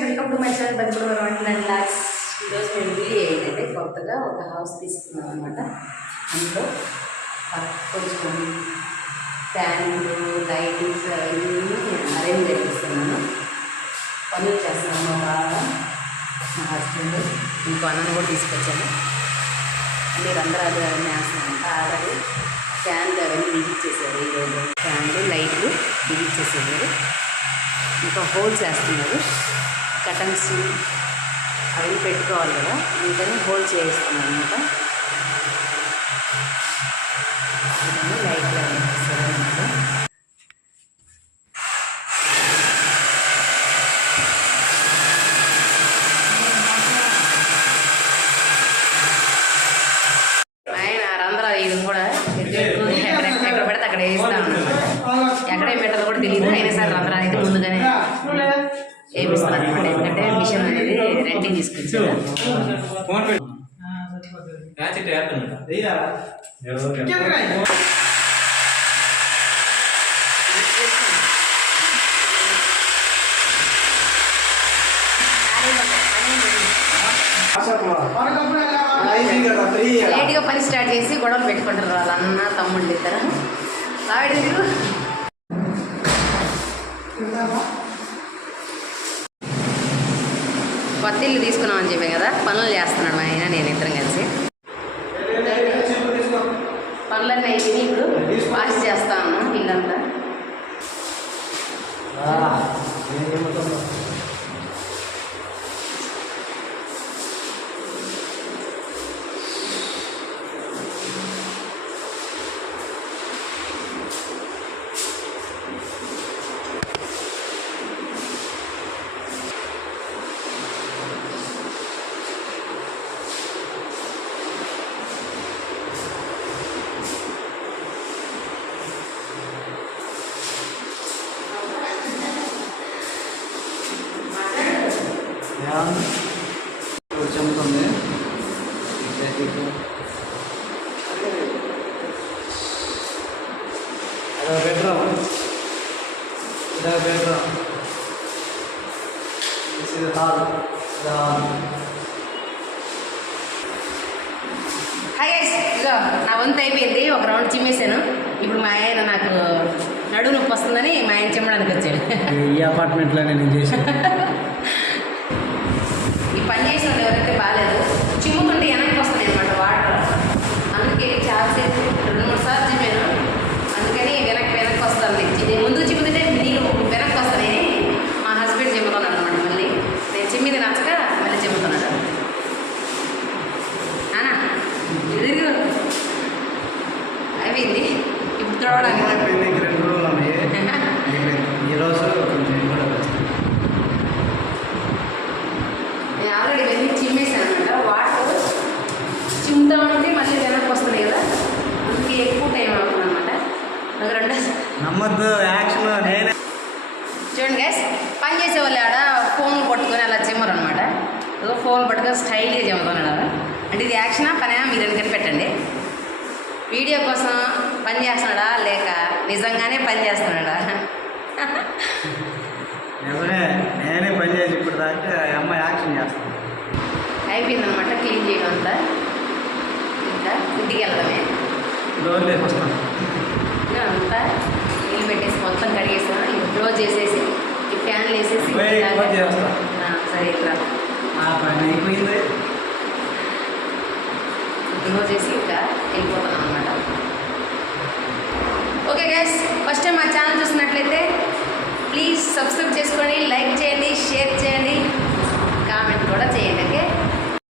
Welcome to my channel బతుకుల 1 lakhs. ఈరోజు మేము వీడియో ఏంటంటే కొత్తగా ఒక హౌస్ తీసుకున్నాం అనమాట. అందులో కొంచెం ఫ్యాన్లు లైటింగ్స్ అవన్నీ అరేంజ్ చేస్తున్నాను. పనులు చేస్తున్నాను. మా బాగా మా హస్బెండ్ ఇంకో అన్నను కూడా తీసుకొచ్చాను. అన్ని రంధ్రాలు అవన్నీ వేస్తున్నానంట. ఆల్రెడీ ఫ్యాన్లు అవన్నీ బిగించేసారు. ఈరోజు ఫ్యాన్లు లైట్లు బిగించేసారు. ఇంకా హోల్స్ వేస్తున్నారు. కటన్స్ అవి పెట్టుకోవాలి కదా, అందుకని హోల్స్ వేస్తున్నాను అనమాట. లైట్లు అవి వేస్తారు అనమాట. ఆయన రంధ్రాలు ఇది కూడా ఎక్కడ పడితే అక్కడ వేస్తాను. ఎక్కడే పెట్టదో కూడా తెలియదు. అయినా సరే రంధ్రాలు అయితే ముందుగానే వేపిస్తున్నాను అనమాట. ఎందుకంటే మిషన్ అనేది రెంటింగ్ తీసుకొచ్చాను. లేట్గా పని స్టార్ట్ చేసి గొడవలు పెట్టుకుంటారు వాళ్ళ అన్న తమ్ముళ్ళు ఇద్దరు. ఆవిడ కొత్త ఇల్లు తీసుకున్నామని చెప్పాం కదా, పనులు చేస్తున్నాడు మా ఆయన నేను ఇద్దరం కలిసి. పనులన్నీ అయిపోయి ఇప్పుడు వాష్ చేస్తాను ఇల్లంతా. చెమ్ముతుంది. అదో బెడ్రూమ్, ఇదో బెడ్రూమ్, ఇది హాల్. హాయ్ గైస్, ఇదిగో నా వంతు అయిపోయింది. ఒక రౌండ్ చిమ్మేశాను. ఇప్పుడు మా ఆయన నాకు నడువు నొప్పి వస్తుందని మా ఆయన చిమ్మడానికి వచ్చాడు. ఈ అపార్ట్మెంట్లో నేను చేశాను. ఈ పని చేసిన ఎవరైతే బాగాలేదు, చిమ్ముతుంటే వెనక్కి వస్తున్నాయి అనమాట వాటర్. అందుకే చాలాసేపు 2-3 సార్లు చిమ్మాను. అందుకని వెనక్కి వస్తుంది. ముందుకు చిమ్ముతుంటే నీళ్ళు వెనక్కి వస్తాయి. మా హస్బెండ్ చిమ్ముతున్నాడు అనమాట. మళ్ళీ నేను చిమ్మిది నచ్చక మళ్ళీ చిమ్ముతున్నాడు. అనా ఎదురు అయిపోయింది. ఇప్పుడు తుడవడానికి 2 రోజులు ఉన్నాయి. ఈరోజు కొంచెం నేను ఆల్రెడీ వెళ్ళి చిమ్మేసాను అనమాట. వాటర్ చిమ్ముతామంటే మళ్ళీ వెనక్కి వస్తున్నాయి కదా, అందుకే ఎక్కువ టైం అవుతుంది అనమాట. నాకు 2 నమ్మద్దు యాక్షన్. నేనే చూడండి గైస్, పని చేసేవాళ్ళు ఆడ ఫోన్లు పట్టుకొని అలా చిమ్మరు అనమాట. ఫోన్లు పట్టుకొని స్టైల్గా చిమ్ముతున్నాడు అలా. అంటే ఇది యాక్షనా పనా మీరు అని కనిపెట్టండి. వీడియో కోసం పని చేస్తున్నాడా లేక నిజంగానే పని చేస్తున్నాడా? నేనే పని చేసి ఇప్పుడు దాకా అమ్మ యాక్షన్ చేస్తాను. అయిపోయిందనమాట క్లీన్ చేయడం అంతా. ఇంకా ఇంటికి వెళ్ళడమే. డోర్ లేసి వస్తాను. అంతా నీళ్ళు పెట్టేసి మొత్తం కడిగేసాను. ఇంకా క్లోజ్ చేసేసి ఈ ఫ్యాన్లు వేసేసి సరే ఇక్కడ పని అయిపోయింది. క్లోజ్ చేసి ఇంకా వెళ్ళిపోతాను అనమాట. ఓకే గైస్, ఫస్ట్ టైం మా ఛానల్ చూసినట్లయితే ప్లీజ్ సబ్స్క్రైబ్ చేసుకోండి.